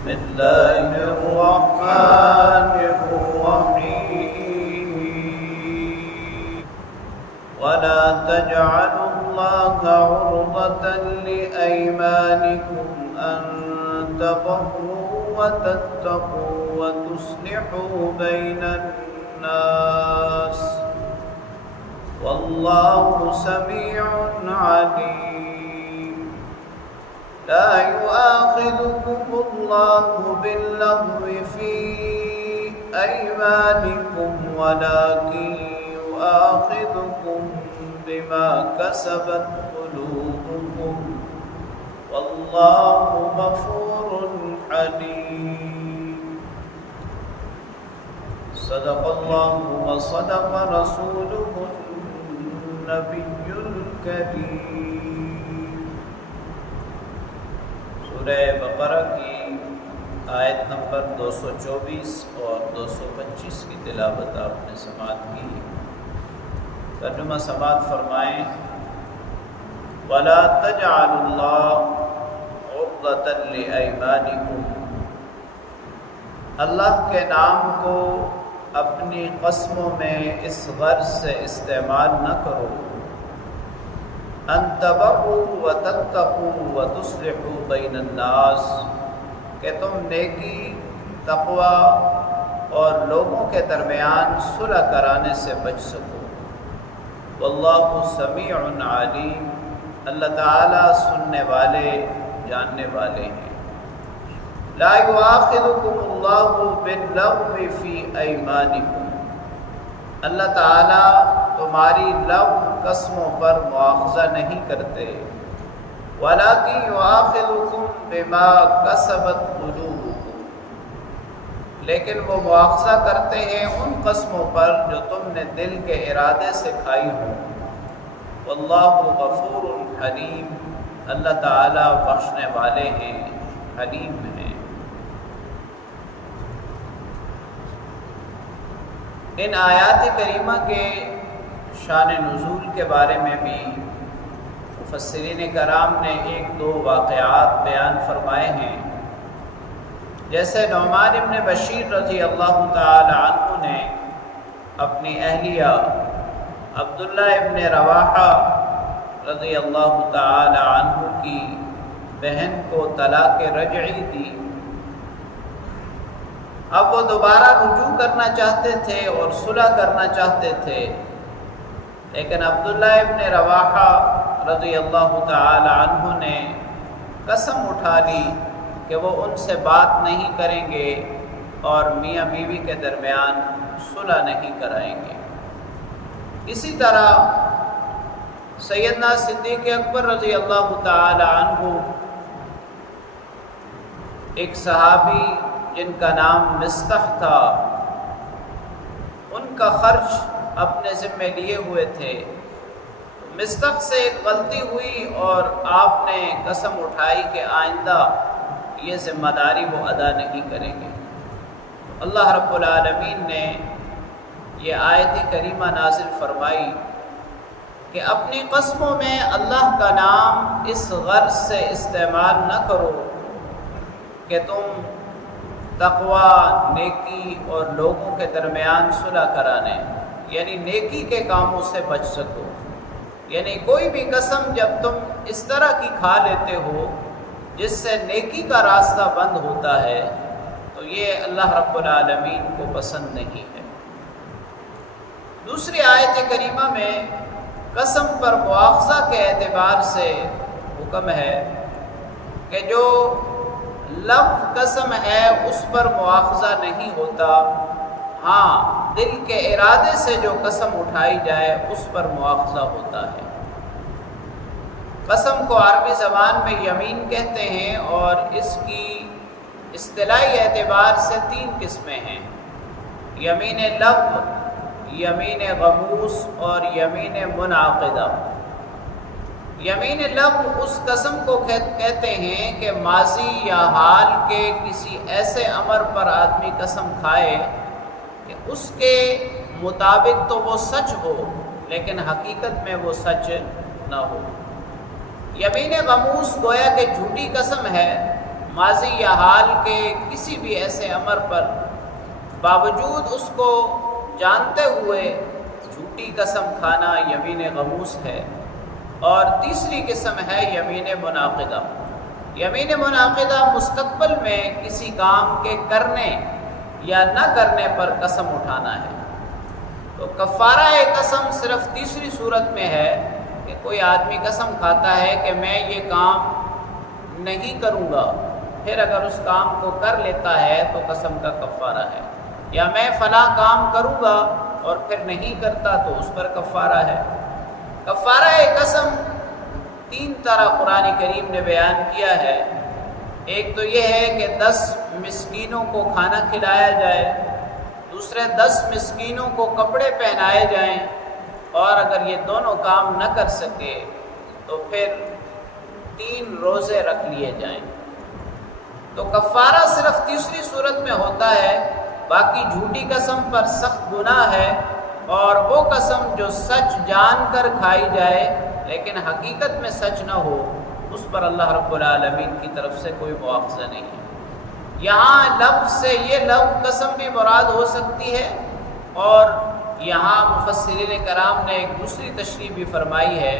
بسم الله الرحمن الرحيم ولا تجعلوا الله عرضة لأيمانكم أن تبروا وتتقوا وتصلحوا بين الناس والله سميع عليم لا يؤاخذكم الله باللغو في أيمانكم ولكن يؤاخذكم بما كسبت قلوبكم والله غفور حليم صدق الله وصدق رسوله النبي الكريم۔ سورہ بقرہ کی آیت نمبر 224 اور 225 کی تلاوت آپ نے سماعت کی۔ ترجمہ سماعت فرمائیں۔ وَلَا تَجْعَلُوا اللَّهَ عُرْضَةً لِأَيْمَانِكُمْ، اللہ کے نام کو اپنی قسموں میں اس غرض سے استعمال نہ کرو ان تبروا وتتقوا وتصلحوا بین الناس، کہ تم نیکی، تقوی اور لوگوں کے درمیان صلح کرانے سے بچ سکو۔ واللہ سمیع علیم، اللہ تعالیٰ سننے والے جاننے والے ہیں۔ لا یؤاخذکم اللہ باللغو فی ایمانکم، اللہ تعالیٰ تمہاری لغو قسموں پر مواخذہ نہیں کرتے، وَلَكِنْ يُؤَاخِذُكُمْ بِمَا كَسَبَتْ قُلُوبُكُمْ، لیکن وہ مواخذہ کرتے ہیں ان قسموں پر جو تم نے دل کے ارادے سے کھائی ہوں۔ وَاللَّهُ غَفُورٌ حَلِيمٌ، اللہ تعالیٰ بخشنے والے ہیں، حلیم ہیں۔ ان آیات کریمہ کے شان نزول کے بارے میں بھی مفسرین کرام نے ایک دو واقعات بیان فرمائے ہیں۔ جیسے نعمان ابن بشیر رضی اللہ تعالی عنہ نے اپنی اہلیہ عبداللہ ابن رواحہ رضی اللہ تعالی عنہ کی بہن کو طلاق رجعی دی۔ اب وہ دوبارہ رجوع کرنا چاہتے تھے اور صلح کرنا چاہتے تھے، لیکن عبداللہ ابن رواحہ رضی اللہ تعالی عنہ نے قسم اٹھا لی کہ وہ ان سے بات نہیں کریں گے اور میاں بیوی کے درمیان صلح نہیں کرائیں گے۔ اسی طرح سیدنا صدیق اکبر رضی اللہ تعالی عنہ، ایک صحابی جن کا نام مستح تھا، ان کا خرچ اپنے ذمے لیے ہوئے تھے۔ مستح سے ایک غلطی ہوئی اور آپ نے قسم اٹھائی کہ آئندہ یہ ذمہ داری وہ ادا نہیں کریں گے۔ اللہ رب العالمین نے یہ آیت کریمہ نازل فرمائی کہ اپنی قسموں میں اللہ کا نام اس غرض سے استعمال نہ کرو کہ تم تقوی، نیکی اور لوگوں کے درمیان صلح کرانے، یعنی نیکی کے کاموں سے بچ سکو۔ یعنی کوئی بھی قسم جب تم اس طرح کی کھا لیتے ہو جس سے نیکی کا راستہ بند ہوتا ہے تو یہ اللہ رب العالمین کو پسند نہیں ہے۔ دوسری آیت کریمہ میں قسم پر مواخذہ کے اعتبار سے حکم ہے کہ جو لفظ قسم ہے اس پر مواخذہ نہیں ہوتا، ہاں دل کے ارادے سے جو قسم اٹھائی جائے اس پر مواخذہ ہوتا ہے۔ قسم کو عربی زبان میں یمین کہتے ہیں اور اس کی اصطلاحی اعتبار سے 3 قسمیں ہیں: یمین لغو، یمین غموس اور یمین منعقدہ۔ یمین لغو اس قسم کو کہتے ہیں کہ ماضی یا حال کے کسی ایسے امر پر آدمی قسم کھائے کہ اس کے مطابق تو وہ سچ ہو لیکن حقیقت میں وہ سچ نہ ہو۔ یمین غموس گویا کہ جھوٹی قسم ہے ماضی یا حال کے کسی بھی ایسے امر پر باوجود اس کو جانتے ہوئے جھوٹی قسم کھانا یمین غموس ہے۔ اور تیسری قسم ہے یمین منعقدہ۔ یمین منعقدہ مستقبل میں کسی کام کے کرنے یا نہ کرنے پر قسم اٹھانا ہے۔ تو کفارہ قسم صرف تیسری صورت میں ہے کہ کوئی آدمی قسم کھاتا ہے کہ میں یہ کام نہیں کروں گا، پھر اگر اس کام کو کر لیتا ہے تو قسم کا کفارہ ہے، یا میں فلاں کام کروں گا اور پھر نہیں کرتا تو اس پر کفارہ ہے۔ کفارہ قسم تین طرح قرآن کریم نے بیان کیا ہے۔ ایک تو یہ ہے کہ 10 مسکینوں کو کھانا کھلایا جائے، دوسرے 10 مسکینوں کو کپڑے پہنائے جائیں، اور اگر یہ دونوں کام نہ کر سکے تو پھر 3 روزے رکھ لیے جائیں۔ تو کفارہ صرف تیسری صورت میں ہوتا ہے، باقی جھوٹی قسم پر سخت گناہ ہے، اور وہ قسم جو سچ جان کر کھائی جائے لیکن حقیقت میں سچ نہ ہو، اس پر اللہ رب العالمین کی طرف سے کوئی مواخذہ نہیں ہے۔ یہاں لفظ سے یہ لفظ قسم بھی مراد ہو سکتی ہے، اور یہاں مفسرین کرام نے ایک دوسری تشریح بھی فرمائی ہے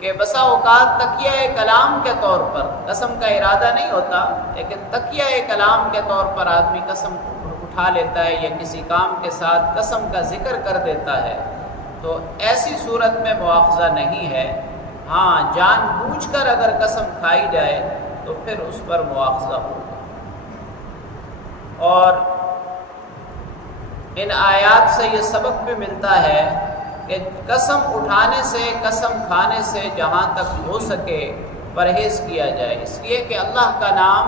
کہ بسا اوقات تکیہ کلام کے طور پر قسم کا ارادہ نہیں ہوتا، لیکن تکیہ کلام کے طور پر آدمی قسم اٹھا لیتا ہے یا کسی کام کے ساتھ قسم کا ذکر کر دیتا ہے، تو ایسی صورت میں مواخذہ نہیں ہے۔ ہاں، جان بوجھ کر اگر قسم کھائی جائے تو پھر اس پر مواخذہ ہوگا۔ اور ان آیات سے یہ سبق بھی ملتا ہے کہ قسم اٹھانے سے، قسم کھانے سے جہاں تک ہو سکے پرہیز کیا جائے، اس لیے کہ اللہ کا نام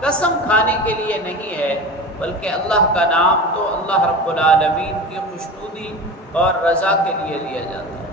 قسم کھانے کے لیے نہیں ہے، بلکہ اللہ کا نام تو اللہ رب العالمین کی خوشنودی اور رضا کے لیے لیا جاتا ہے۔